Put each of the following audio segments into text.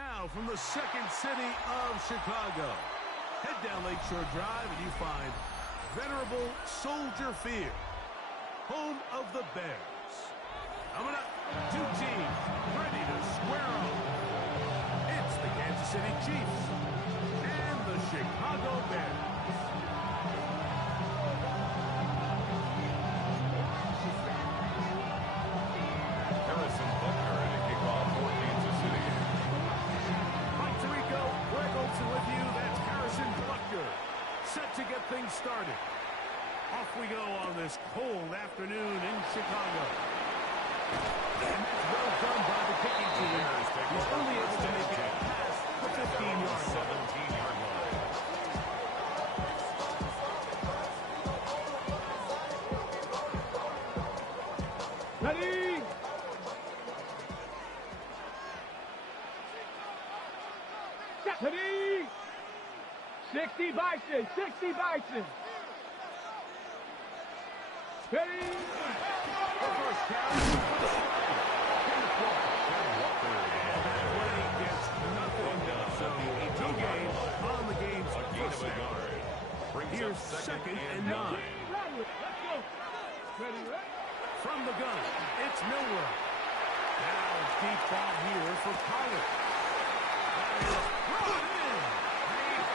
Now from the second city of Chicago, head down Lakeshore Drive and you find venerable Soldier Field, home of the Bears. Coming up, two teams ready to square off. It's the Kansas City Chiefs and the Chicago Bears. With you, that's Harrison Butker, set to get things started. Off we go on this cold afternoon in Chicago. And it's well done by the kicking team. He's only able to make it past the 15-yard line. 17-yard line. Ready? Ready? 60 Bison, 60 Bison. Ready? The first down. Gets nothing done. So no gain on the game's first down. Here's second and 9. Let's go. Ready? From the gun, it's Milrow. Now deep ball here for Pollard. Throw it in.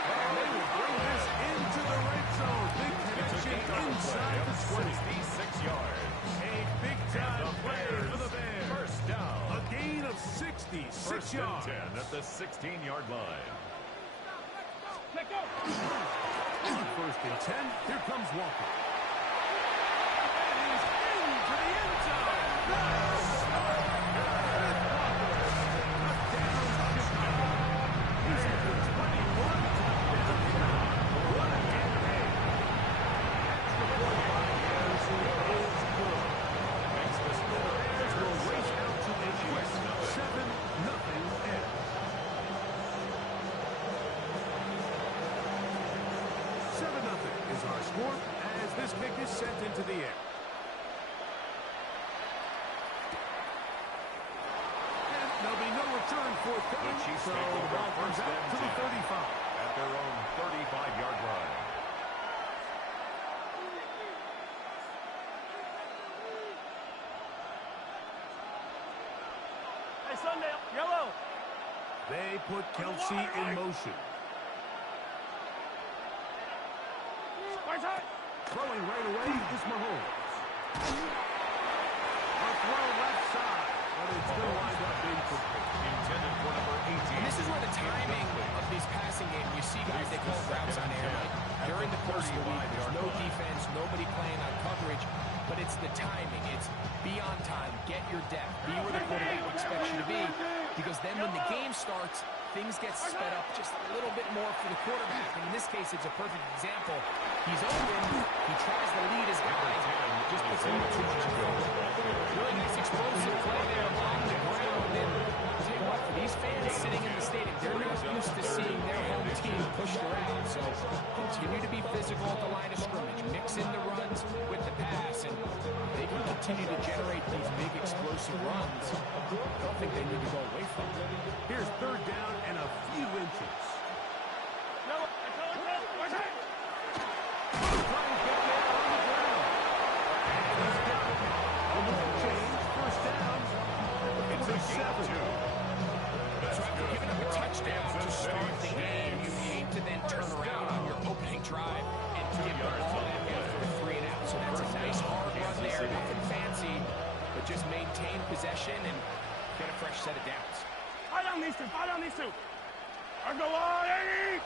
They will bring this into the red zone. Big connection inside the 26 yards. A big-time play for the Bears. First down. A gain of 66 yards. 10 at the 16-yard line. Let go. First and 10. Here comes Walker. And he's into the end zone. This kick is sent into the air. And there'll be no return forthcoming, so the ball comes out to the 35. At their own 35-yard line. Hey, Sunday, yellow. They put Kelsey in motion. Throwing right away is Mahomes. A throw left side, but it's going to wind up being complete. Intended for number 18. And this is where the timing of these passing games, you see guys, they call routes on air. Like during the course of the week, there's no defense, nobody playing on coverage, but it's the timing. It's be on time, get your depth, be where the quarterback expects you to be, because then when the game starts, things get sped up just a little bit more for the quarterback. And in this case, it's a perfect example. He's open, he tries to lead his guys, just puts a little too much forward. Really nice explosive play there along the ground. And I'll tell you what, for these fans sitting in the stadium, they're not used to seeing their home team pushed around. So continue to be physical at the line of scrimmage, mix in the runs with the pass, and they can continue to generate these big explosive runs. I don't think they need to go away from it. Here's third down and a few inches. So after giving up a touchdown to start the game, you aim to then turn around on your opening drive and give the ball after a 3 and out. So that's a nice hard run there, nothing fancy, but just maintain possession and get a fresh set of downs. Fight on these two, fight on these two. I'm the line, Eddie!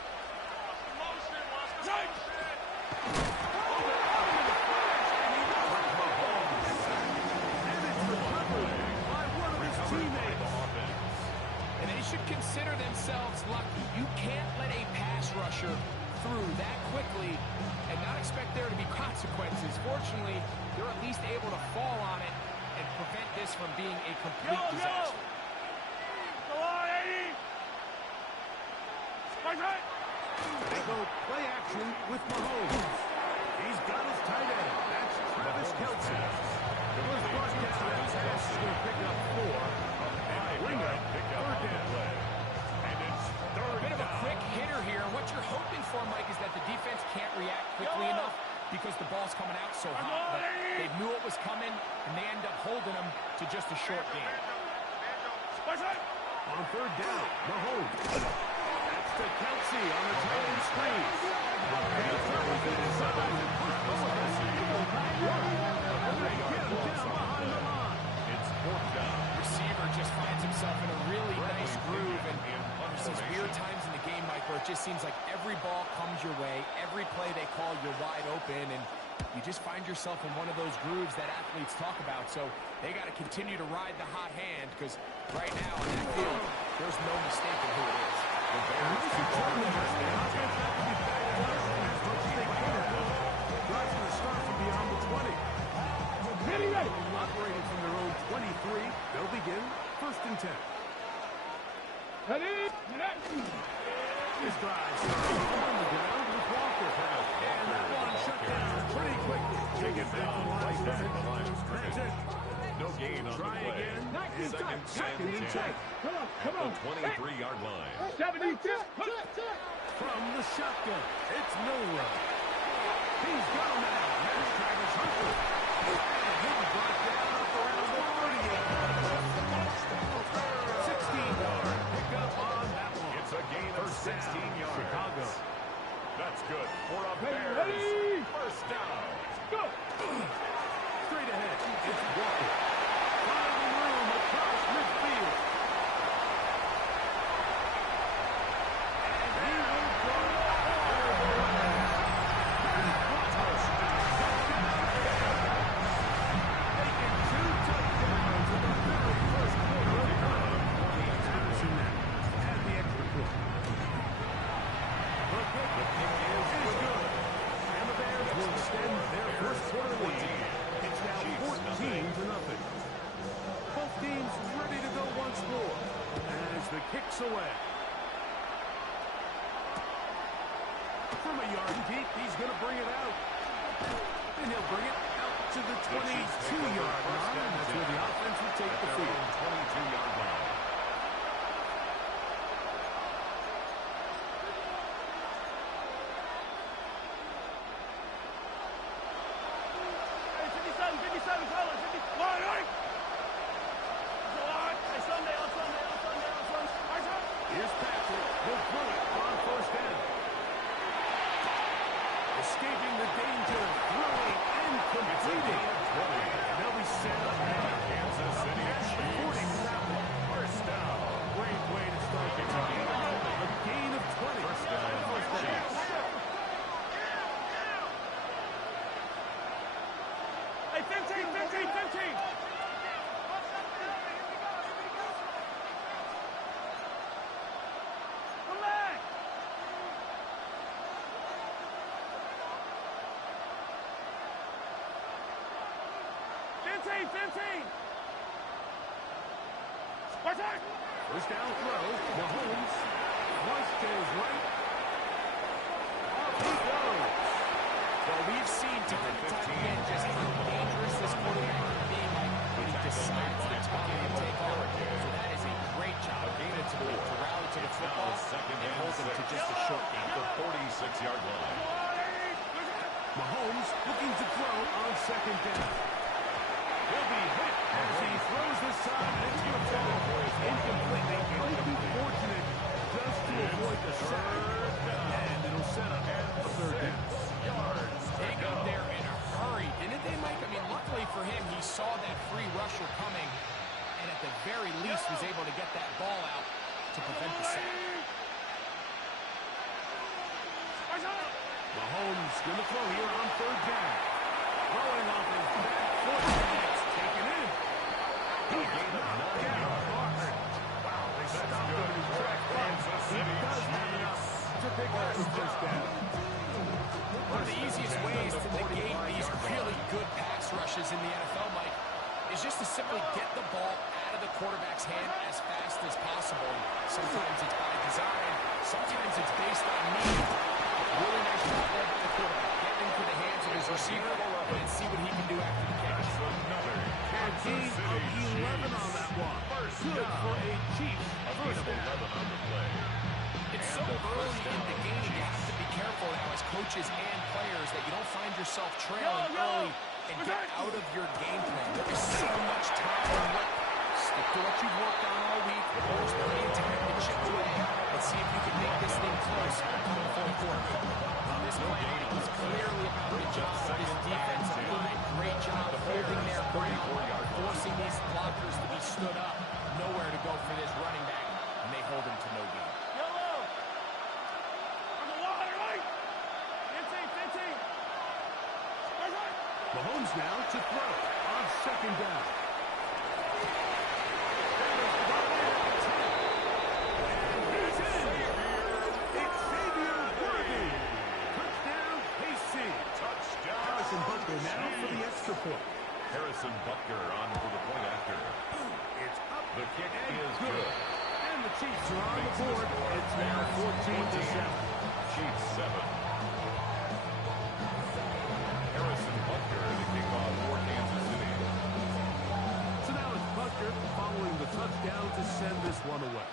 And they should consider themselves lucky. You can't let a pass rusher through that quickly and not expect there to be consequences. Fortunately, they're at least able to fall on it and prevent this from being a complete disaster. Go on, Eddie! Right. They go play action with Mahomes. He's got his tight end. That's Travis Kelsey. It was brought down as pass is going to pick up 4. And bring up third down. so hot, but they knew it was coming, and they end up holding them to just a short game. On third down, Mahomes. That's to Kelsey on the tight end screen. He throws it inside and pushes forward. Get him down behind the line. It's fourth down. Receiver just finds himself in a really nice groove, and there's these weird times in the game, Mike, where it just seems like every ball comes your way, every play they call, you're wide open, and you just find yourself in one of those grooves that athletes talk about. So they got to continue to ride the hot hand, because right now in that field, there's no mistaking who it is. The Bears determined that the offense had to be backed up as much as they can. Drives going to start from beyond the 20. Operating from their own 23, they'll begin first and 10. This drive starts on the ground with Walker. And that one shut down pretty quickly. Take it back to the line of scrimmage. That's it. No gain on the Try play. again. Second and 10. Come on. The 23-yard line. 72. From the shotgun, it's Milrow. He's gone now. Here's Travis Hunter. And he'll be brought down up around the 30. 16-yard pickup on that one. It's a gain of 16 yards. Chicago. That's good for a Bears. First down. Go. Straight ahead, it's Walker. Finding room across midfield. And he will go all the way. Making 2 touchdowns in the very first quarter of the game. Patterson now has the extra point. The kick is good. And the Bears will extend their first quarter lead. It's now 14-0. Both teams ready to go once more as the kick's away. From a yard deep, he's going to bring it out. And he'll bring it out to the 22-yard line. That's where the offense will take the field. 22-yard line. Here's Patrick. He'll throw it on first down. Escaping the danger, throwing and completing. They'll be set up now. Kansas City Chiefs. First down. Great way to start the game. A gain of 20. First down. Chiefs. Hey, 15. Come back. First down throw. Mahomes. Flush to his right. Off he goes. Well, we've seen time and time again just how dangerous this quarterback can be, Mike, when he decides to tuck in and take off. So that is a great job defensively to rally to the football and hold them to just a short game. The 46-yard line. Mahomes looking to throw on second down. He'll be hit as he throws this side, and it's going to fall incomplete. They might be fortunate just to avoid the sack, and it'll set up a third down. They got there in a hurry, didn't they, Mike? I mean, luckily for him, he saw that free rusher coming, and at the very least was able to get that ball out to prevent the sack. Mahomes going to throw here on third down. Throwing off his back foot, and it's taken in. He gained a 9-yard hard. Wow, they stopped him in his tracks. He does have enough to pick up the first down. One of the easiest ways to negate these really good pass rushes in the NFL, Mike, is just to simply get the ball out of the quarterback's hand as fast as possible. Sometimes it's by design, sometimes it's based on need. Really nice job there by the quarterback. Get into the hands of his receiver and see what he can do after the catch. A gain of 11 on that one. Good for a Chiefs first down. It's so early in the game, you have to be careful now as coaches and players is that you don't find yourself trailing early and get out of your game plan. There is so much time left. Stick to what you've worked on all week. There's plenty of time to chip away. Let's see if you can make this thing close in the fourth quarter. This play is clearly about the job of his defensive line. Great job holding their ground, forcing these blockers to be stood up. Nowhere to go for this running back, and they hold him to no gain. Mahomes now to throw on second down. Harrison Butker now for the extra point. Harrison Butker on for the point after. It's up. The kick is good. And the Chiefs are on the board. It's now 14-7. Chiefs 7. Harrison Butker the kickoff for Kansas City. So now it's Butker following the touchdown to send this one away.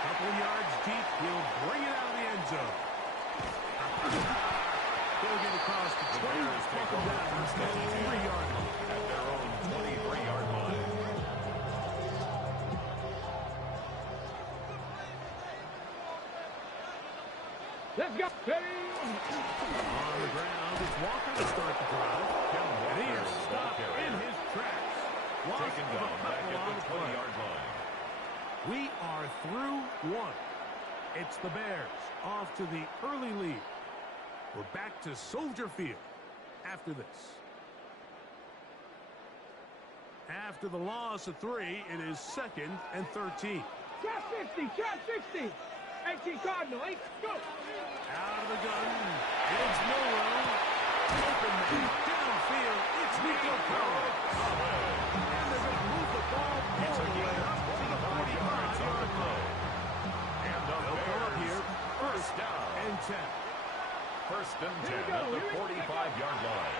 Couple yards deep, he'll bring it out of the end zone. They'll get across the 20, take him down at the 3-yard line. At their own 23-yard line. Let's go, baby! On the ground, it's Walker to start the drive. And he is stopped in his tracks. Taken down back at the 20-yard line. We are through one. It's the Bears off to the early lead. We're back to Soldier Field after this. After the loss of 3, it is 2nd and 13. Trap 60, trap 60. 18 Cardinal, 8, go. Out of the gun. It's Milrow. Open man. Downfield. It's Nico Collins. And they're going to move the ball all the way up to the 45-yard line. And the They'll come up here. First down. And 10. First and 10 at the 45-yard line.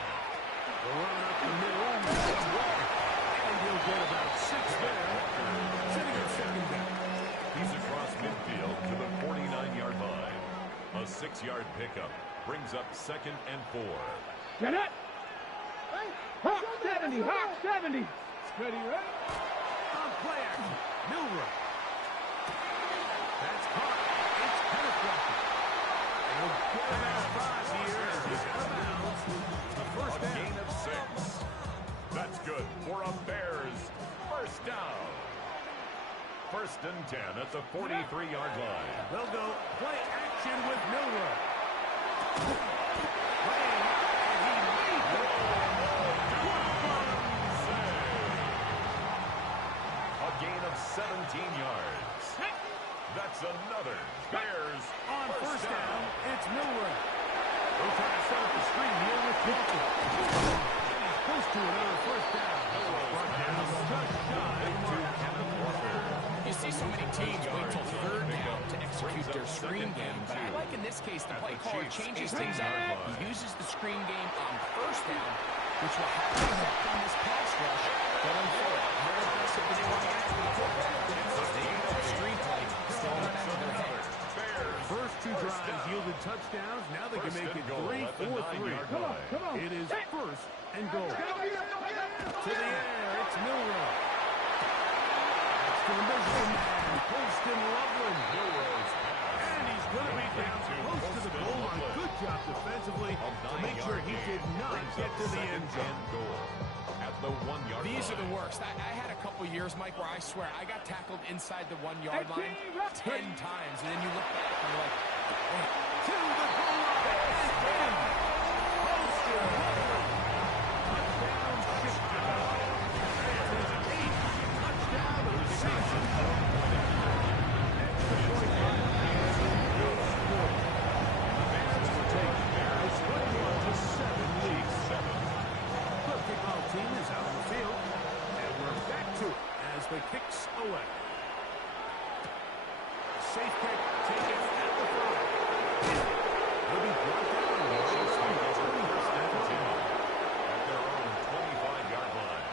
The run up the middle. It's Walker. And he'll get about 6 there. Sitting at second down. He's across midfield to the 49-yard line. A 6-yard pickup brings up 2nd and 4. Get it! Hawk 70, Hawk 70. Steady, right? On play action. Milrow. That's caught. It's Pennecourt. He'll get about 5 here as he's out of bounds. The first A gain of 6. That's good for a Bears first down. First and 10 at the 43-yard line. They'll go play action with Milrow. Playing, and he made the A gain of 17 yards. That's another Bears on first down. It's Milrow. They'll try to set up the screen here with Walker. And he's close to another first down. Brought down just shy to Kevin Walker. You see so many teams wait till third down to execute their screen game, but I like in this case the play caller changes things up. He uses the screen game on first down, which will have an effect on this pass rush going forward. How aggressive do they want to get to the quarterback? They have that screen play still in the back of their head. First 2 drives yielded touchdowns. Now they can make it 3-4-3. Come on. It is first and goal. To the air, it's Milrow. That's to the middle man, Colston Loveland. And he's going to be down close to the goal line. Good job defensively to make sure he did not get to the end zone. At the 1-yard line. These are the worst. I had a couple years, Mike, where I swear I got tackled inside the 1-yard line 10 times, and then you look back and you're like, man. To the goal line and in. Colston Loveland. Touchdown, Chicago. That's his 8th touchdown of the season. Extra point line. No score. The Bears will take a 21-7 lead. The kickoff team is out on the field, and we're back to it as the kicks away. Safe kick taken at the 5. He'll be brought down and lost on the 20th down. At their own 25-yard line.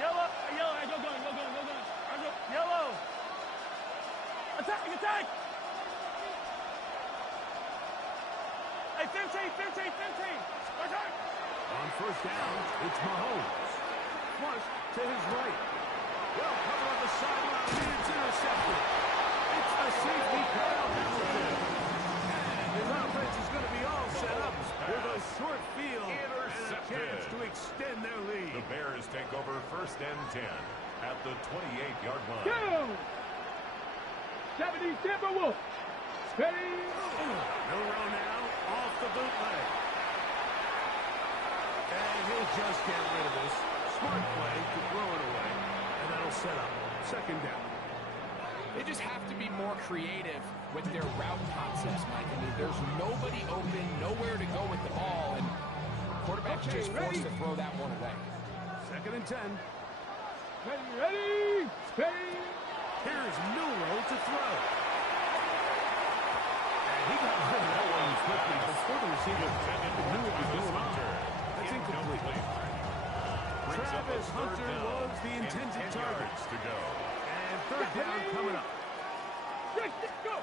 Yellow. Yellow. Hey, go gun. Go gun. Go gun. Yellow. Attack. Attack. Hey, 15. Attack. On first down, it's Mahomes. Flush to his right. Well, cover on the sideline, and it's intercepted. It's a safety Kyle Hamilton. And his offense is going to be all set up with a short field and a chance to extend their lead. The Bears take over first and 10 at the 28-yard line. Go! 70 Timberwolves. Steady. Milrow now off the bootleg. And he'll just get rid of this. Smart play to throw it away. And that'll set up second down. They just have to be more creative with their route concepts, Mike. I mean, there's nobody open, nowhere to go with the ball, and quarterback's just forced to throw that one away. Second and 10. Ready. Steady. Here's Milrow to throw. And he got rid of that one quickly before the receiver knew what was going on. That's incomplete. Travis Hunter was the intended target. To go. And third down coming up. Go.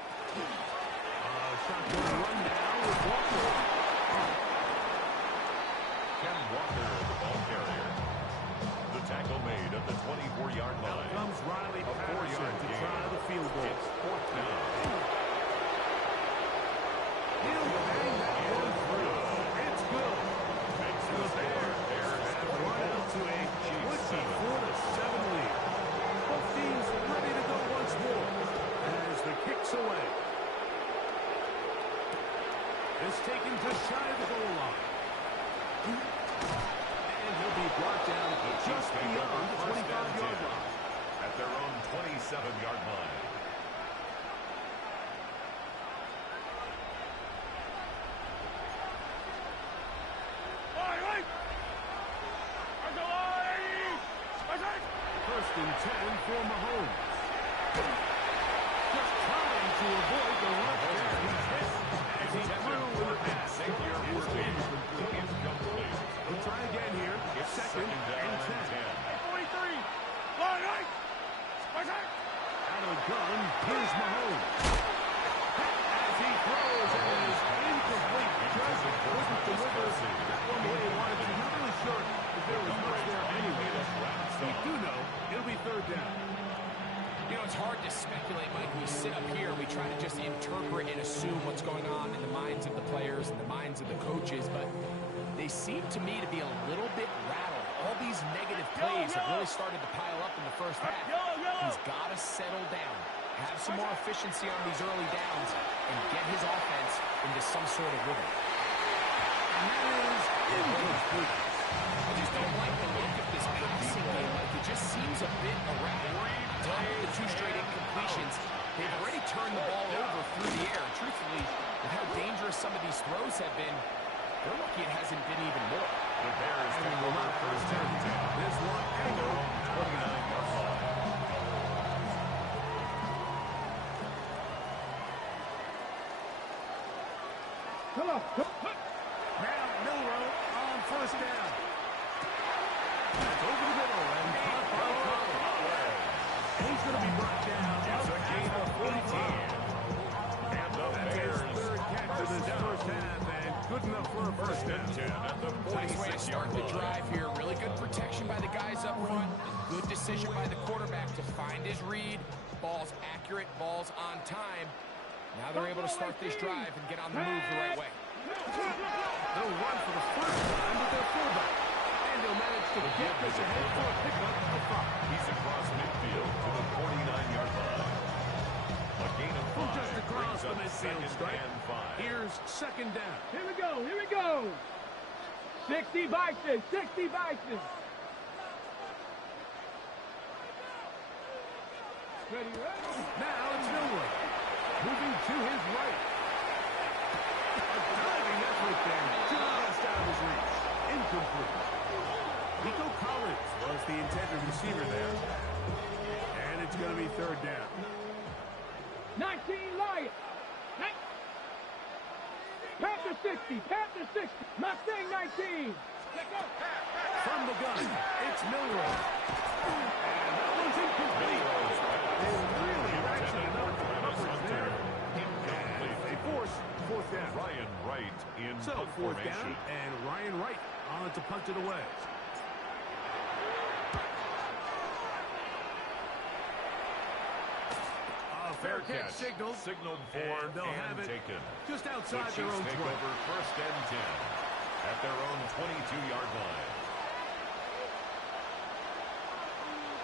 Shotgun run now with Walker. Ken Walker, the ball carrier. The tackle made at the 24-yard line. Now comes Riley A 4-yard to gain. try the field goal. It's fourth down. He'll bang that one through. It's good. Makes The the Bears have run out to a would-be 4-7 lead. Both teams ready to go once more as the kick's away. It's taken just shy of the goal line. And he'll be brought down just beyond the 25-yard line. At their own 27-yard line. First and 10 for Mahomes. Just trying to avoid the rush there. He's hit as he threw with a pass. Incomplete. We'll try again here. It's Second and 10. 43. Out of the gun, here's Mahomes. As he throws, and it is incomplete. Just couldn't deliver that one the way he wanted to. Not really sure if there was much there anyway. We do know it'll be third down. You know, it's hard to speculate, Mike. We sit up here, we try to just interpret and assume what's going on in the minds of the players and the minds of the coaches, but they seem to me to be a little bit rattled. All these negative plays have really started to pile up in the first half. He's got to settle down, have some more efficiency on these early downs, and get his offense into some sort of rhythm. And that is incomplete. I just don't like the look of this passing game. Like, it just seems a bit erratic. On top of the 2 straight incompletions, they've already turned the ball over through the air. Truthfully, with how dangerous some of these throws have been, they're lucky it hasn't been even more. The Bears take over first and 10. This one angle. 29-yard line. Come on. Now Milrow on first down. That's over the middle and caught by Collins. He's going to be brought down. It's a gain of 14. And the Bears Third catch of this first half, and good enough for a first down. 10 at the Nice way to start 46-yard the line. drive here. Really good protection by the guys up front. Good decision by the quarterback to find his read. Ball's accurate, ball's on time. Now they're able to start this drive and get on the move the right way. They'll run for the first time with their fullback. And they'll manage to get this ahead for a pickup of 5. He's across midfield to the 49-yard line. A gain of 5 Just across brings the up midfield second stripe. and 5. Here's second down. Here we go. 60 Vikings. Ready. Now it's Milrow. Moving to his right. A diving effort there. Just out of his reach. Incomplete. Nico Collins was the intended receiver there. And it's going to be third down. 19 Lions. Panther 60. Mustang 19. Let's go. From the gun, it's Milrow. fourth down, formation. and Ryan Wright on to punt it away. Fair Kick catch. signaled For and they'll have it taken. just The outside their Chiefs own take 20. over 1st and 10 at their own 22-yard line.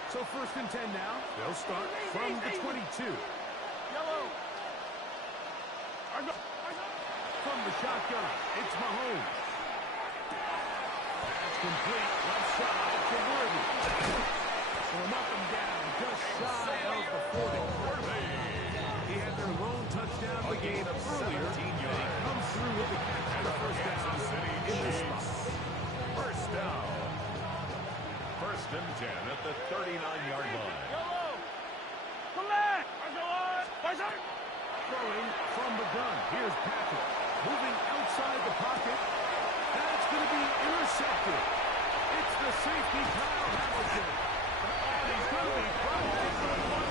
So 1st and 10 now. They'll start from the 22. Yellow. From the shotgun, it's Mahomes. That's complete. Left side to Worthy. From up and down, just shy of the 40. He had their lone touchdown of the game earlier, and he comes through with the catch for the first down in this spot. First down. 1st and 10 at the 39-yard line. Yellow. Collect. Throwing from the gun. Here's Patrick. Moving outside the pocket. That's going to be intercepted. It's the safety, Kyle Hamilton. And he's going to be brought in on a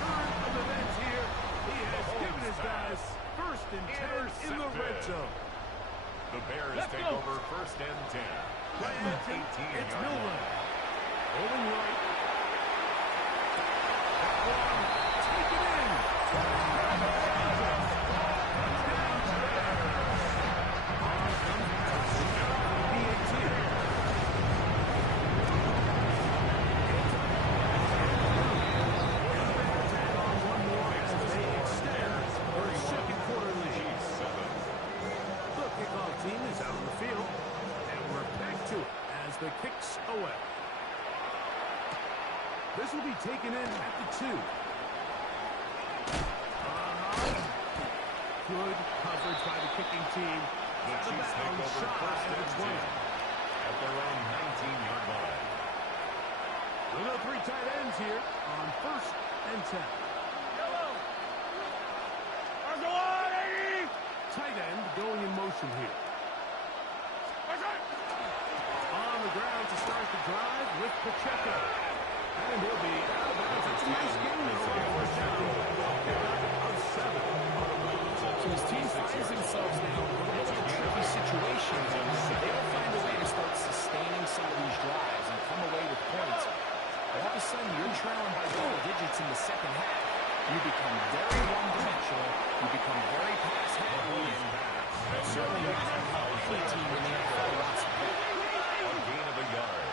turn of events here. He has given his guys 1st and 10 in the red zone. The Bears take over 1st and 10. Play action. It's 18-yard Milner. line. Rolling right. That one. Take it in. Team is out on the field, and we're back to it as the kicks away. This will be taken in at the 2. Good coverage by the kicking team. The Chiefs take over 1st and 10 at their own 19-yard line. We'll go 3 tight ends here on 1st and 10. Yellow. Tight end going in motion here. On the ground to start the drive with Pacheco. And he'll be out of bounds. It's a nice game though on 1st down. Of 7. So his team finds themselves now in a little bit tricky situation. They don't find a way to start sustaining some of these drives and come away with points. All of a sudden, you're trailing by double digits in the second half. You become very one-dimensional. You become very pass-heavy. That's certainly not how any team in the NFL wants to play. A gain of a yard.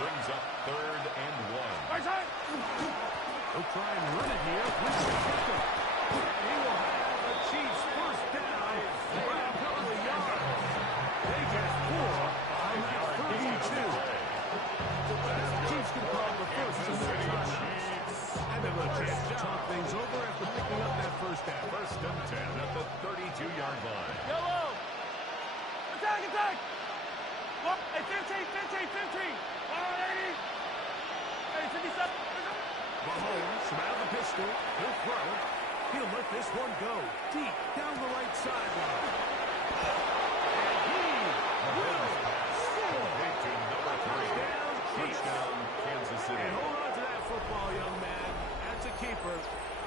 Brings up 3rd and 1. He'll try and run it here with Pacheco. And he will have the Chiefs 1st down by a couple of yards. They get 4 on that 32. The Chiefs can call the first in their timeouts. And they'll have a chance to talk things over after picking up that 1st down. 1st and 10 at the 32-yard line. Yellow. Attack. Look, hey, 15. 180. Hey, 57. Mahomes from out of the pistol. He'll throw. He'll let this one go deep down the right sideline. And he will score. To number 3. Touchdown, Kansas City. And hold on to that football, young man. That's a keeper.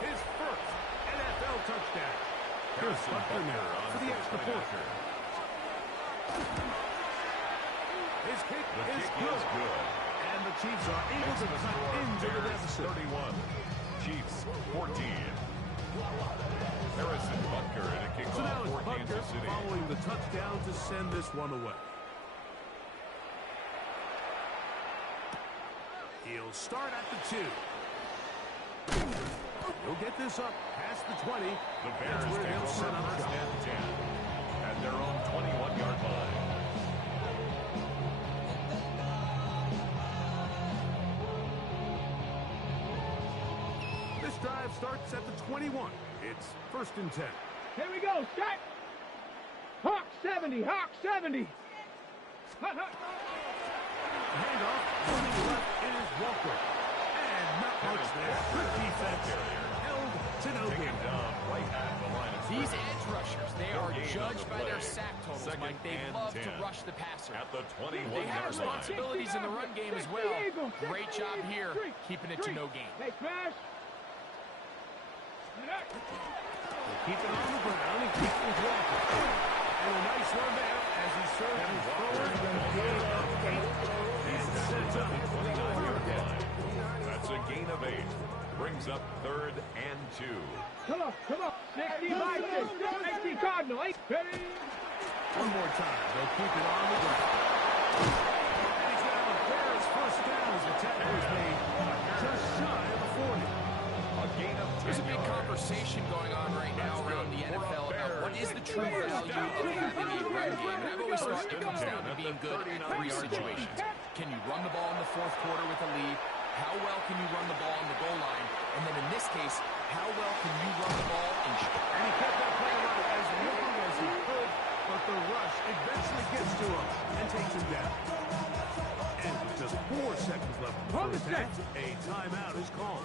His 1st NFL touchdown. Here's Buckner now for the extra point. His kick is good. And the Chiefs are able to cut into the deficit. 31. Chiefs 14. Harrison Butker and a So kickoff now for it's Butker Kansas City. following the touchdown to send this one away. He'll start at the 2. He'll get this up past the 20. The That's Bears where take they'll over set up 1st shop. and 10 at their own 21-yard line. This drive starts at the 21. It's 1st and 10. Here we go, Scott. Hawk 70. Handoff. Moving left is Walker. And not much there. Good defense. Held to no Taken gain. down right at the line of These scrimmage. edge rushers, they No are gain on judged the by their play. sack totals, 2nd Mike. They and love to 10 rush the passer. at the They have 21-yard line. responsibilities in the run game as well. Great job here, keeping it to no gain. Hey, smash. Keep it on the ground and keep it with Walker. And a nice run there as he surges forward and gain of 8 and sets up third down. That's a gain of 8. Brings up 3rd and 2. Come on, come on. 60 by 6. 60 Cardinal. 8. Ready? One more time. They'll keep it on the ground. And he's going to have a Bears first down as the tackle is made just shy of the 40. A gain of 10 There's a big yards. conversation going on right now around the NFL about what is the true value of having a run game. And I've always thought it comes down to being good at 3 situations. Can you run the ball in the 4th quarter with a lead? How well can you run the ball on the goal line? And then in this case, how well can you run the ball in And he kept that play running as long as he could, but the rush eventually gets to him and takes him down. And with just 4 seconds left in the first half, a timeout is called.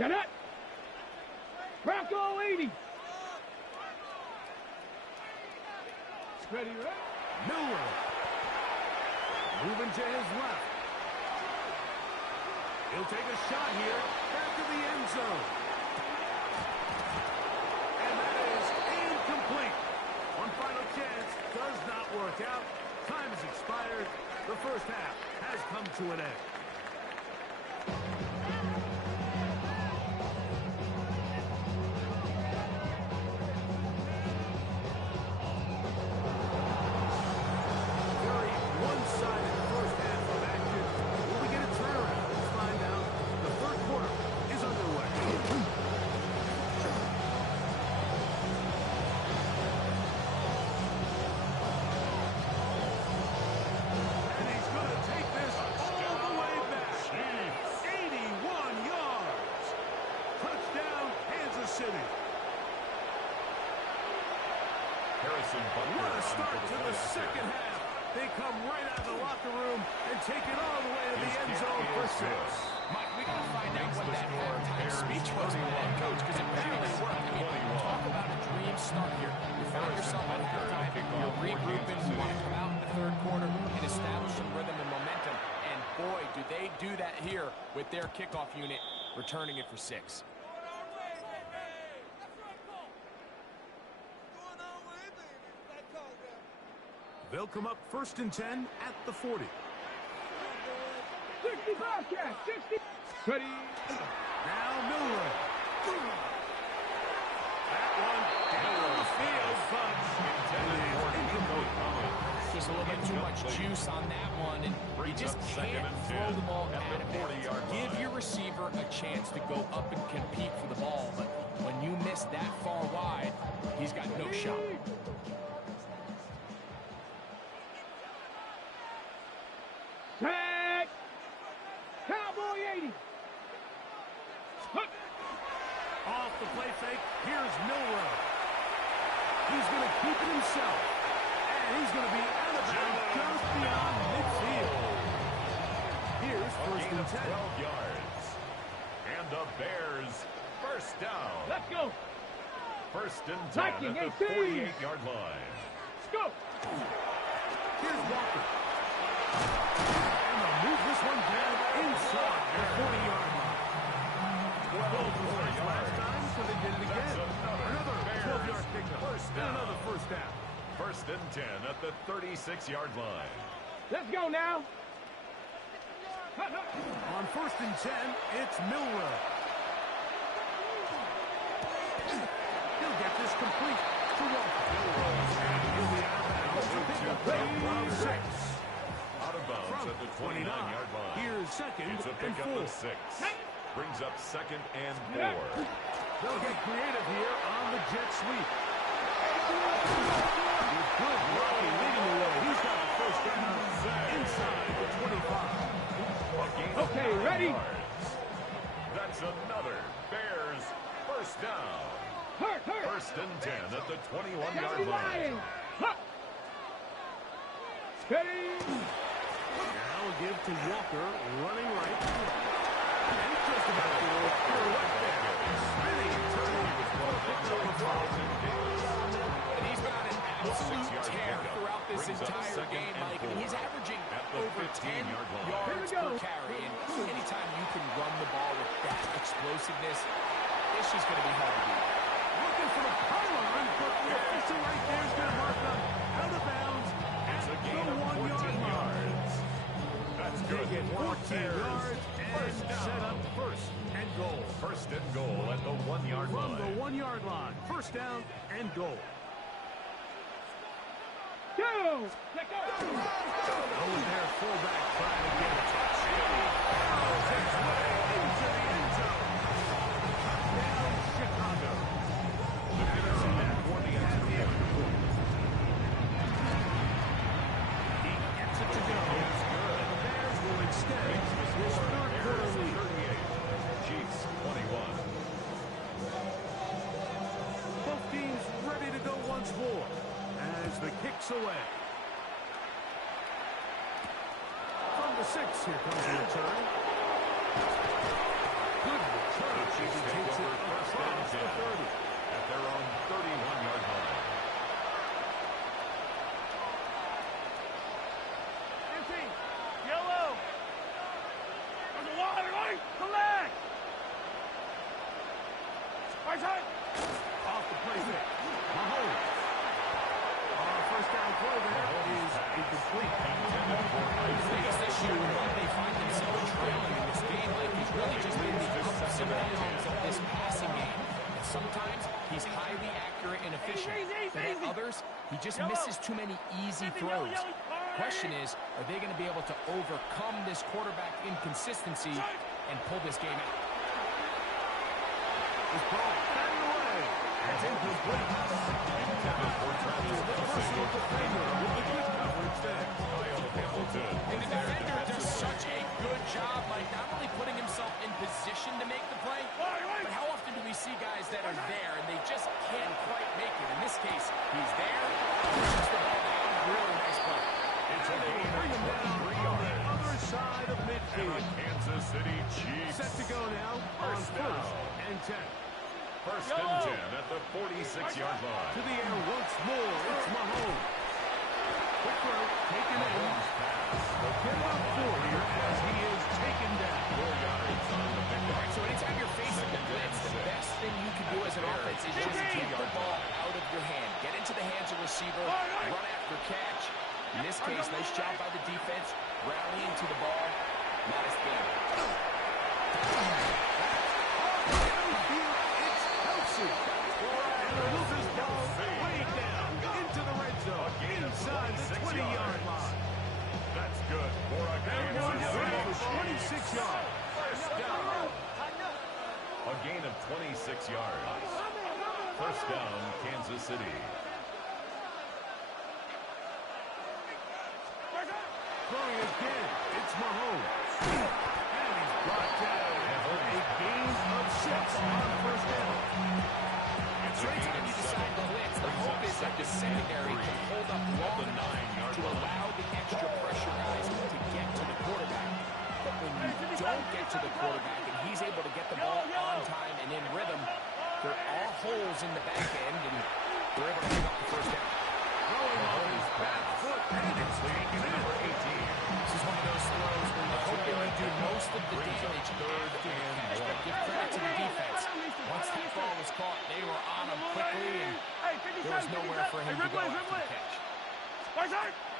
Set up. Bronco 80. Ready, right? Miller moving to his left. He'll take a shot here, back to the end zone. And that is incomplete. One final chance does not work out. Time has expired. The first half has come to an end. Very one-sided first half of action. Will we get a turnaround? Let's find out. The third quarter is underway. And he's going to take this all the way back. 81 yards. Touchdown, Kansas City. Harrison Butker What a on start for the to the playoff second here. half. They come right out of the locker room and take it all the way to the His end kick zone for is 6. good. Mike, we got to find out Makes what the that score halftime Bears speech was from the head coach, because it barely worked. I mean, talk about a dream start here. You found yourself at halftime, you're regrouping, you want to come out in the third quarter and establish some rhythm and momentum. And boy, do they do that here with their kickoff unit, returning it for 6. They'll come up 1st and 10 at the 40. 60 Bobcat. 60. Ready? Now Miller. That one down the field, but Intended for incomplete. Just a little bit too much juice on that one, and you just can't throw the ball out of bounds. Give your receiver a chance to go up and compete for the ball, but when you miss that far wide, he's got no shot. Set. Cowboy 80. Hook. off the play fake. Here's Milrow. He's going to keep it himself. And he's going to be out of bounds just beyond midfield. Here's first and 10. 12 yards. And the Bears first down. Let's go. First and 10 Viking, at the 18. 48-yard line. Let's go. Here's Walker. And they'll move this one down inside the 40-yard line. 12 yards last time, so they did it again. Another 12-yard pickup. And another first down. First and 10 at the 36-yard line. Let's go now. On first and 10, it's Milrow. He'll get this complete to Walker. And he'll be out of bounds to pick up from 6. Out of bounds at the 29-yard line. Here's second It's a and pickup 4. of 6. Brings up second and 4. They'll get creative here on the jet sweep. With good blocking leading the way. He's got the first down inside the 25. Okay, ready? That's another Bears first down. Hurt. First and 10 at the 21-yard line. Ready? Now give to Walker, running right. And he's just about to go pirouette there. Spinning, turning. And he's got an absolute tear throughout this entire game, Mike. I mean, he's averaging over 10 yards per carry. And anytime you can run the ball with that explosiveness, it's just going to be hard to beat. Going for the pylon, but the official right there is going to mark up out of bounds It's a at gain the of 14 1-yard line. yards. That's good. They get for 14 Bears. yards First and down. set up first and goal. First and goal at the 1-yard From line. the 1-yard line. First down and goal. Go! Let go! Oh, their fullback trying to get a touch. Barrels his way into the end zone. Touchdown, Chicago. The defensive back won the extra point. He gets it to go. It's good. And the Bears will extend this third quarter lead. 38. Chiefs 21. Both teams ready to go once more as the kick's away. From the 6, here comes the return. Good return. The Chiefs He take takes it over first across and the 10 30. at their own 31-yard line. Empty! Yellow! On the water line! Collect! Right side! Off the play there. Mahomes. First down throw there is incomplete. The biggest issue and why they find themselves trailing in this game, like he's really just been the ups and downs of this passing game. And sometimes he's highly accurate and efficient, but at others, he just misses too many easy throws. The question is, are they going to be able to overcome this quarterback inconsistency and pull this game out? This ball batted away. It's incomplete. Personal defender with the good coverage there. Kyle Hamilton. And the defender does such a good job, like not only putting himself in position to make the play, but how often do we see guys that are there and they just can't quite make it? In this case, he's there, pushes the ball down, really nice play. It's a gain Bring him of down 23 on the yards. other side of And midfield. the Kansas City Chiefs. Set to go now on First down. first and 10. First and 10 at the 46-yard To line. the air once more. It's Mahomes. Quick throw, taken in. Mahomes pass. They'll get him up 4 here as he is taken down. 4 yards on the pickup. So anytime you're facing the blitz, the best thing you can do as an offense is just keep the ball out of your hand. Get into the hands of the receiver, run after catch. In this case, nice job by the defense, rallying to the ball. Modest game. It's Kelsey. And he moves his ball way down into the red zone. Inside the 20-yard line. That's good for a And one Kansas for City 26 yards. First down. A gain of 26 yards. First down, Kansas City. Throwing again. It's Mahomes. And he's brought down for a gain of 6 on first down. So anytime you decide to blitz, the hope is that the secondary can hold up long enough to allow the extra pressure guys to get to the quarterback. But when you don't get to the quarterback and he's able to get the ball on time and in rhythm, there are all holes in the back end, and they're able to pick up the first down. Throwing on his back foot. And it's taken in. Number 18. This is one of those throws where you're hoping you do most of the damage after the catch, but give credit to the defense. Once that ball was caught, they were on him quickly, and there was nowhere for him to go after the catch.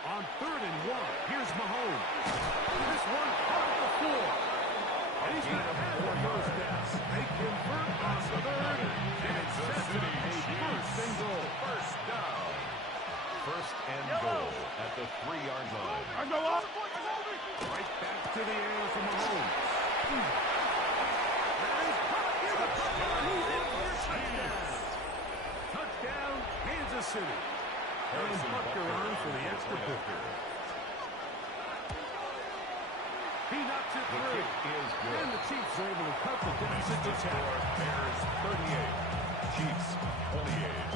On 3rd and 1, here's Mahomes. This one caught the floor. And he's going to have the first down. They convert on 3rd, and it sets up a first and goal. First down. First and goal at the 3-yard line. Right back to the air for Mahomes. That is caught near the touchdown. He's in for a touchdown. Touchdown, Kansas City. And Butker on for the extra point. He knocks it The through. kick is good. And the Chiefs are able to cut the deficit to 10. Bears 38. Chiefs 28.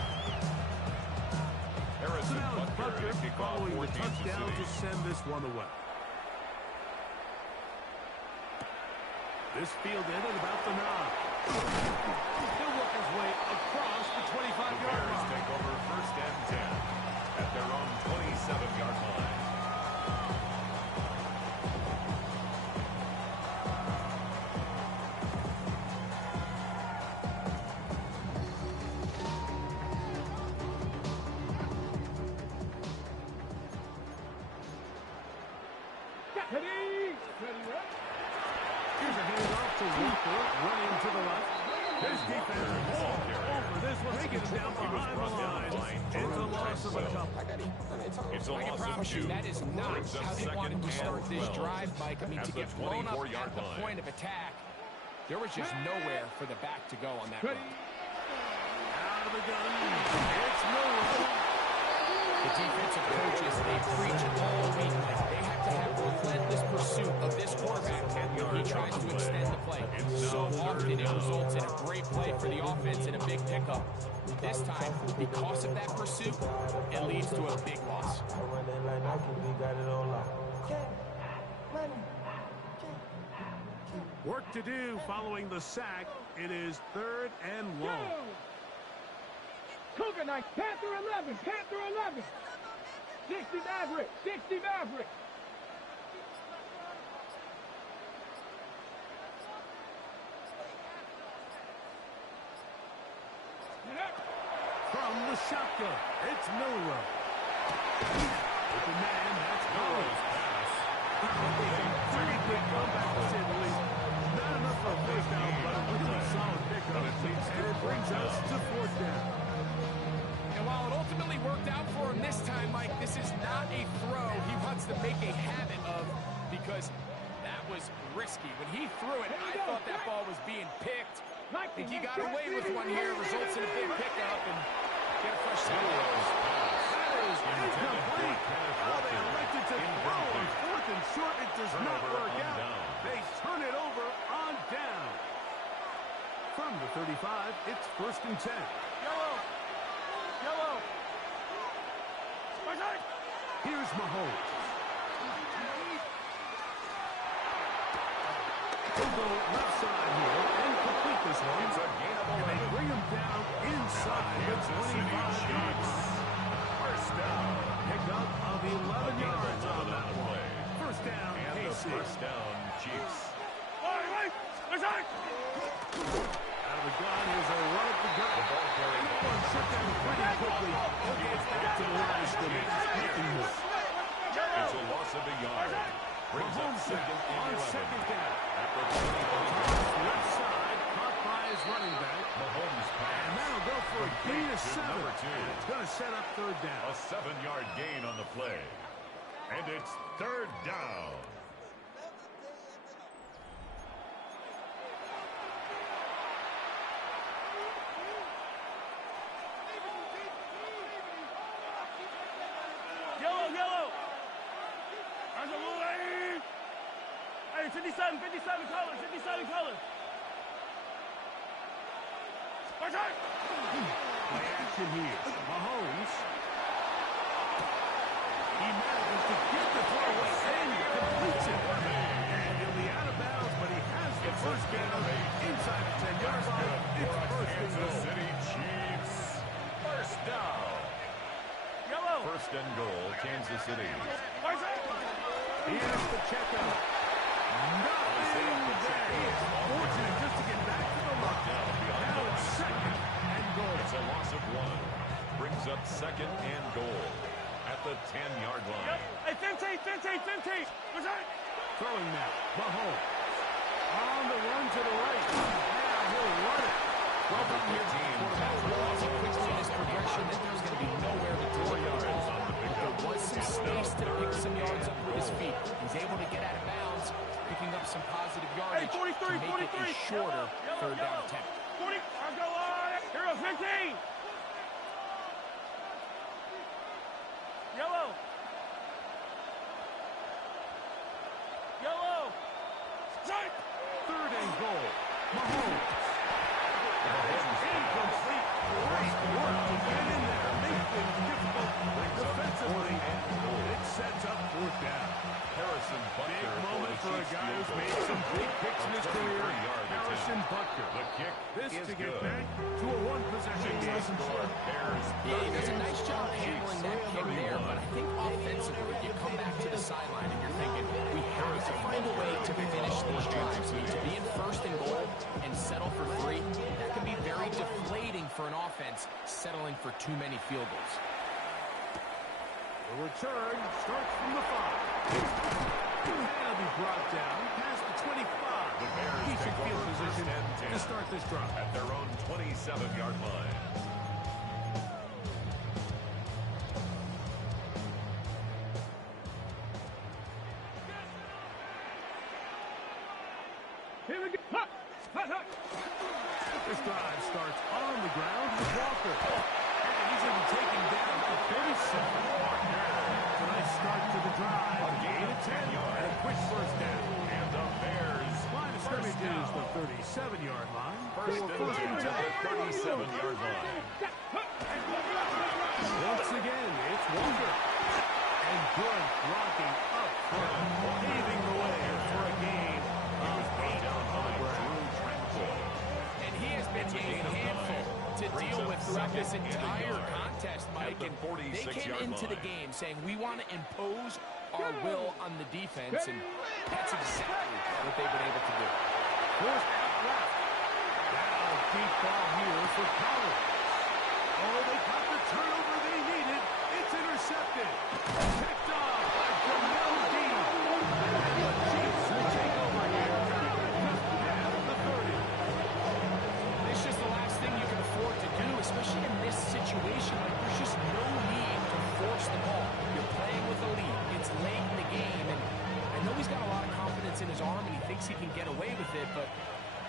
So Harrison now it's Butker Butker to kick off following for the Kansas touchdown City. to send this one away. This field end at about the 9. He'll work his way across the 25-yard Bears line. take over first and 10 at their own 27-yard line. it off to Walker, running to the left. His defense over this one, taking it down behind the line. It's a loss of a couple. It's a I can loss of promise you 2. that is not Brings up how they second wanted to start and this 12. drive, Mike. I mean, At to the get blown up 24-yard at the line. point of attack, there was just nowhere for the back to go on that Ready? run. Out of the gun. It's Miller. The defensive coaches, they preach it all week. Like they have to have relentless pursuit of this quarterback when he tries to extend the play. So often it results in a great play for the offense and a big pickup. This time, because of that pursuit, it leads to a big loss. Work to do following the sack. It is 3rd and long. Cougar Knight, Panther 11, Panther 11. 60 Maverick, 60 Maverick. From the shotgun, it's Milrow. With the man, that's Milrow's pass. Pretty good comeback, to say the least. Not enough for a first down, but a really solid pickup. And it brings us to 4th down. And while it ultimately worked out for him this time, Mike, this is not a throw he wants to make a habit of because that was risky. When he threw it, I thought that ball was being picked. I think he got away with one here, results in a big pickup and get a fresh set. That is incomplete. Oh, they elected to throw on 4th and short. It does not work out. They turn it over on down. From the 35, it's 1st and 10. Yellow. Yellow. Here's Mahomes. He'll go left side here and complete this one. It's a gainable And they bring him down inside the 25-yard line. First down. Pickup of 11 yards on that play. First down, And the KC. first down, Chiefs. Out of the gun, here's a run at the gut. And that one shut down pretty quickly. He'll get back to the line of scrimmage. It's a loss of a yard. Brings up Mahomes second and on 11. second down. At the 25. Left side, caught by his running back. Mahomes pass. And that'll go for a gain of to 7. number 2. And it's going to set up 3rd down. A 7-yard gain on the play. And it's 3rd down. Yellow, yellow. Hey, 57 color, 57 color. Play action here. Mahomes. He manages to get the throw and completes it. And he'll be out of bounds, but he has the first down inside the 10-yard line. It's 1st and Kansas goal. City Chiefs. First down. Yellow. First and goal, Kansas City. Here's the checkout. Nothing there. He is fortunate just to get back to the line. Now it's 2nd and goal. It's a loss of 1. Brings up 2nd and goal at the 10-yard line. Hey, 15. Throwing now. Mahomes. On the run to the right. Now he'll run it. Well done here, quarterback. Realizing quickly in his progression that there's going to be nowhere to throw yards. But there was some space to pick some yards up with his feet. He's able to get out of bounds, picking up some positive yardage to make it a shorter 3rd down attempt. 40, I'll go on. Here goes 15. Yellow. Yellow. 3rd and goal. Mahomes. Incomplete. Great work to get in there. Make things difficult defensively. It sets up 4th down. Harrison Butker. Big moment for a guy who's made some big kicks in his career. Harrison Butker. The kick This is to get good. back to a 1-possession game. Bears Yeah, he does a nice job handling that kick there, but I think offensively, you come back to the sideline and you're thinking, we have to find a way to finish these drives. To be in 1st and goal and settle for 3, that can be very deflating for an offense settling for too many field goals. The return starts from the 5. And it'll be brought down past the 25. The Bears He to start this drive. At their own 27-yard line. Here we go. Hut. Hut, hut. This drive starts on the ground with Walker. And he's going to be taken down at 37. A nice start to the drive. A gain of 10 yards. And a quick first down. And the Bears. Line of scrimmage is the 37-yard line. First and 10 to the 37-yard line. Once again, it's Walker. And good blocking up front, paving the way for a gain of 8 on the ground. And he has been a handful to deal with throughout this entire contest, Mike. And they came into the game saying, we want to impose our will on the defense, and that's exactly what they've been able to do. Forced out left. Now deep ball here for Collins. Oh, they got the turnover they needed. It's intercepted. Picked off by Jamel Dean. And the Chiefs will take over here just past the 30. It's just the last thing you can afford to do, especially in this situation. Like, there's just no need to force the ball. You're playing with a lead. It's late in the game, and I know he's got a lot of confidence in his arm, and he thinks he can get away with it, but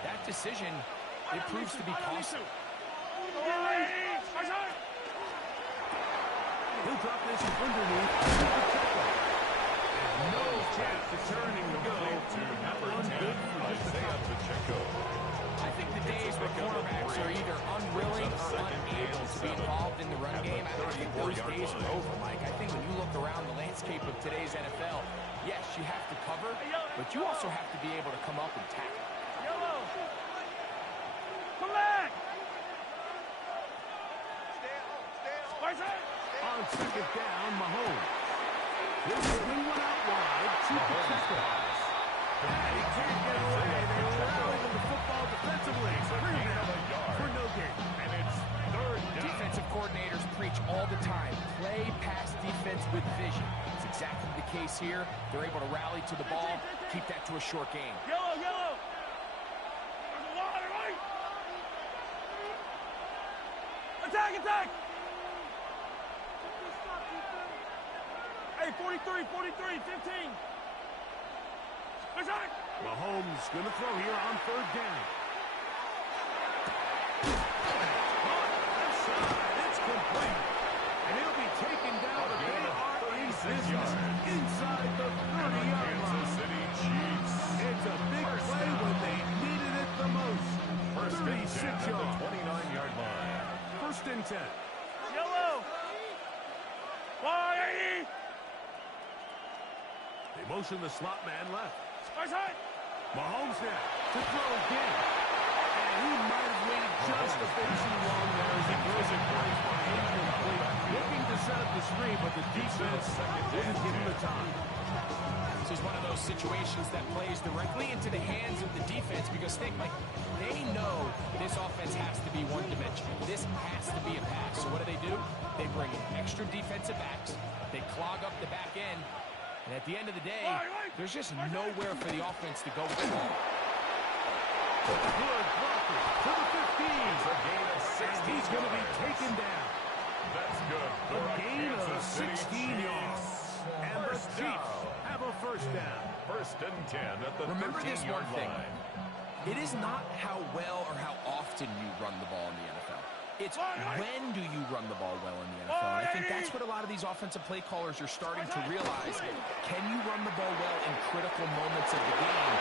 that decision, it proves to be costly. He'll drop this underneath. And no chance to turning the go. To number 10, Isaiah Pacheco. I think the days where quarterbacks are either unwilling or unable to be involved in the run game, I think those days are over, Mike. I think when you look around the landscape of today's NFL, yes, you have to cover, but you also have to be able to come up and tackle. Yellow. Come back. On second down, Mahomes. He'll swing one out wide to Pacheco. And he can't get away. They rally to the football defensively. For no gain. And it's third down. Defensive coordinators preach all the time, play pass defense with vision. It's exactly the case here. They're able to rally to the ball, keep that to a short game. Yellow, yellow. There's a lot, right? Attack, attack. Hey, 43, 43, 15. Attack. Mahomes going to throw here on third down. Left side, it's complete. And he'll be taken down. They are in business inside the 30-yard line. Kansas City Chiefs. It's a big play when they needed it the most. First and 10 at 36 yards. the 29-yard line. First and 10. Yellow. 180. They motion the slot man left. Attack. Mahomes now to throw again. And he might have waited just a bit too long there as he throws it right by incomplete. Looking to set up the screen, but the defense didn't give him the time. This is one of those situations that plays directly into the hands of the defense because think, like, they know this offense has to be one-dimensional. This has to be a pass. So what do? They bring in extra defensive backs. They clog up the back end. And at the end of the day, there's just nowhere for the offense to go with the ball. Good blocking to the 15. It's a gain of 16 And he's going to be taken down. That's good. A gain of 16 yards. And the Chiefs have a first down. First and 10 at the Remember this 13-yard one thing. line. It is not how well or how often you run the ball in the NFL. It's when do you run the ball well in the NFL. And I think that's what a lot of these offensive play callers are starting to realize. Can you run the ball well in critical moments of the game?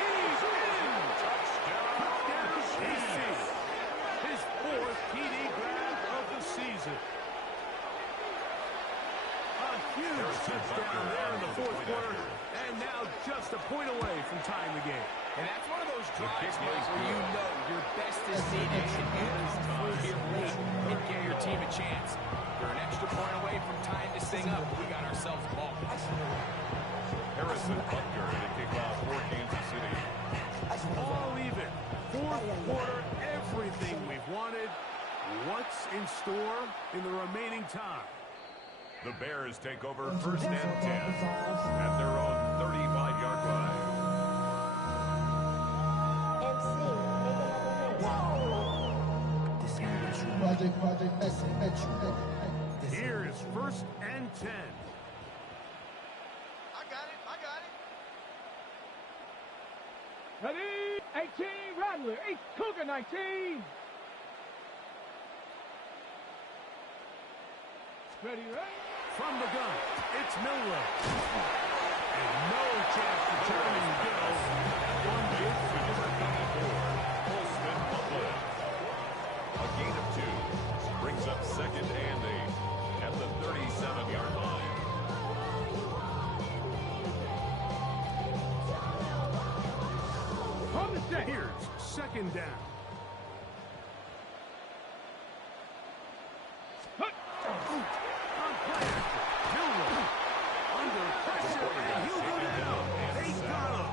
He's in. Touchdown, Chiefs. His fourth TD grab of the season. A huge touchdown there in the fourth quarter. And now just a point away from tying the game. And that's one of those drives, Mike, where you know your best is needed to get through here late and give your team a chance. They're an extra point away from tying this thing up. We got ourselves a ball. Harrison Butker to kick off for Kansas City. All even. Fourth quarter, everything we've wanted. What's in store in the remaining time? The Bears take over first and 10 at their own 35-yard line. Here is first and 10. I got it. Ready? 18, Rattler. 8, Cougar 19. Ready, right? From the gun, it's Miller. And no chance to turn and go. That one big for number 94. Holston Butler. A gain of 2 brings up second and 8 at the 37-yard line. On the set. Here's second down. On play action, Miller. Under pressure, and he'll go down. They got him.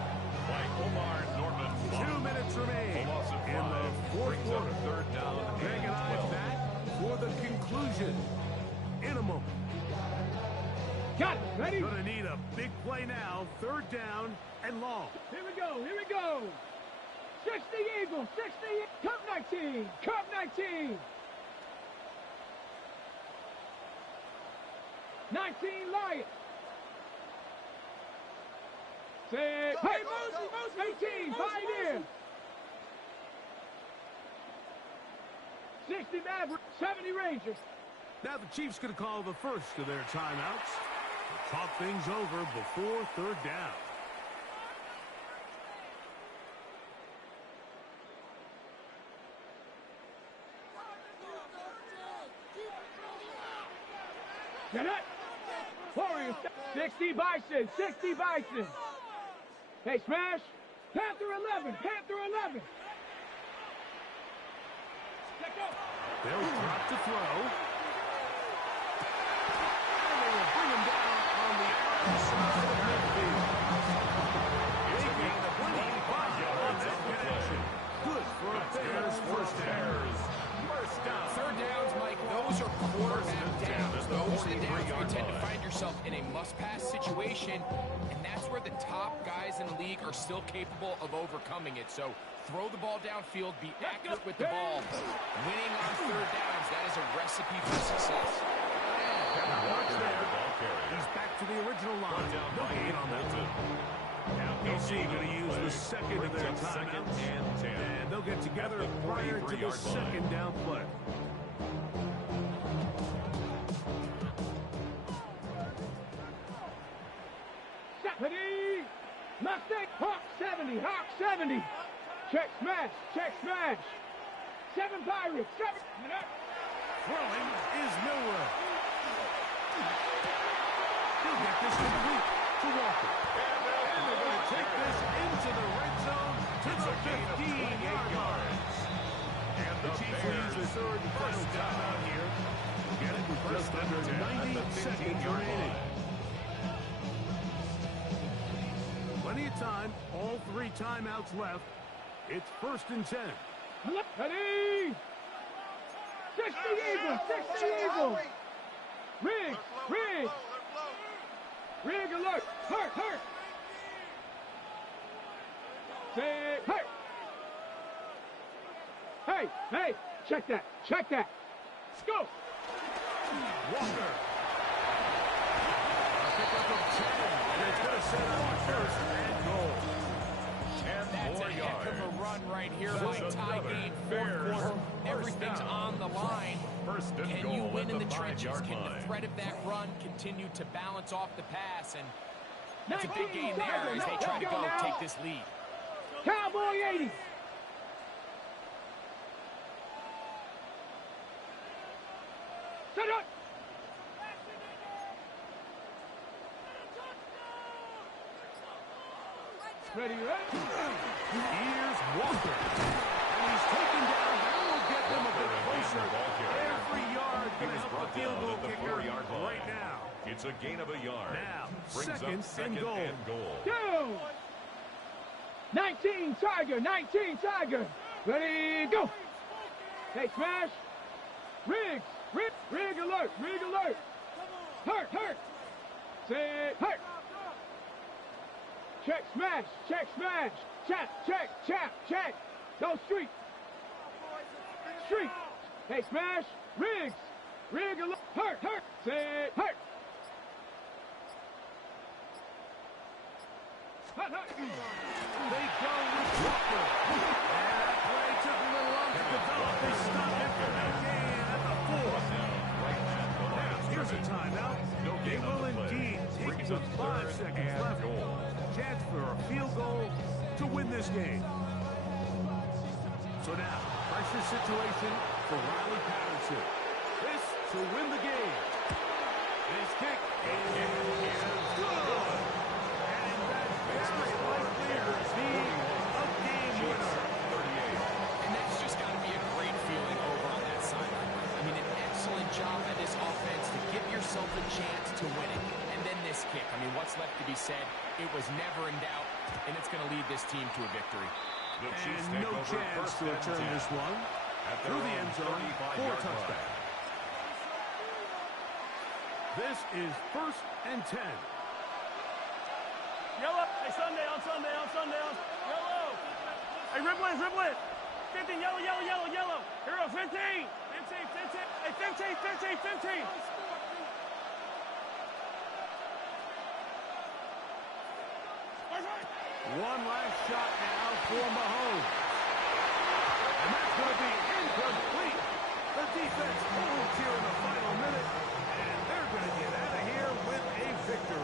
By Omar Norman. 2 minutes remain A loss of in the 5 fourth brings up quarter. third down Greg and and I 12. back for the conclusion in a moment. Got it. Ready? Gonna need a big play now. Third down and long. Here we go. 60 Eagles, 60, Cup 19, Cup 19. 19 Lions. Say, hey, Moses, 18, Pioneer. 60 Maverick, 70 Rangers. Now the Chiefs gonna call the first of their timeouts to talk things over before third down. Get it! Warriors, 60 Bison, 60 Bison. Hey, smash. Panther 11, Panther 11. Let go. They'll drop to throw. And they will bring him down on the outside of midfield. They gain the 25 on that connection. Good for a Bears first down. Third downs, Mike, those are quarterback downs. Those are the downs where you tend to find yourself in a must-pass situation, and that's where the top guys in the league are still capable of overcoming it. So throw the ball downfield, be accurate with the ball. Winning on third downs, that is a recipe for success. He's back to the original line. No gain on that one. KC going to use the second of their timeouts. And they'll get together prior to the second down play. Ready? Mustang, Hawk 70, Hawk 70. Check smash, check smash. 7 Pirates, 7. Throwing is Milrow. He'll get this complete to Walker. And they're going to take this into the red zone to the 15-yard line. And the Chiefs will use their third and final timeout here. Get it with just under 90 seconds remaining. Plenty of time, all 3 timeouts left. It's first and 10. Ready? 60 Eagles, 60 Eagles. Rig, rig. Rig alert, hurt. Say, hurt. Hey, check that. Let's go. Walker. A pickup of 10, and it's going to set up first and goal. 10 That's more a heck of yards. a run right here. That's Mike, tie another game, Bears fourth quarter. first Everything's down. on the line. First and Can goal you win at in the the trenches? 5-yard Can line. the threat of that run continue to balance off the pass? And that's a 19, big gain there as they try to go take this lead. Cowboy 80. Set up. Ready? Here's Walker. And he's taken down. That will get them a bit closer. Every yard going to help the field goal kicker right now. It's a gain of a yard. Now, Brings second up second and goal. Go. 19 Tiger. Ready, go. Hey, smash. Rig alert. Hurt. Say, hurt. Check smash. Check. Go street. Hey, smash. Riggs. Rig a hurt. Say hurt. Hut. They go with Walker. And that play took a little long to develop. They stopped it from that gain at the 4. Now, here's a timeout. They will indeed take it with 5 seconds left. Chance for a field goal to win this game. So now, pressure situation for Riley Patterson. This to win the game. His kick is good. And that's very likely to be a game winner. And that's just got to be a great feeling over on that sideline. I mean, an excellent job by this offense to give yourself a chance to win it. And then this kick. I mean, what's left to be said? It was never in doubt, and it's going to lead this team to a victory. And no chance to return this one through the end zone for a touchdown. This is 1st and 10. Yellow. Hey, Sunday. Yellow. Hey, ribble it. 15, yellow. Hero, 15. Hey, 15. One last shot now for Mahomes. And that's going to be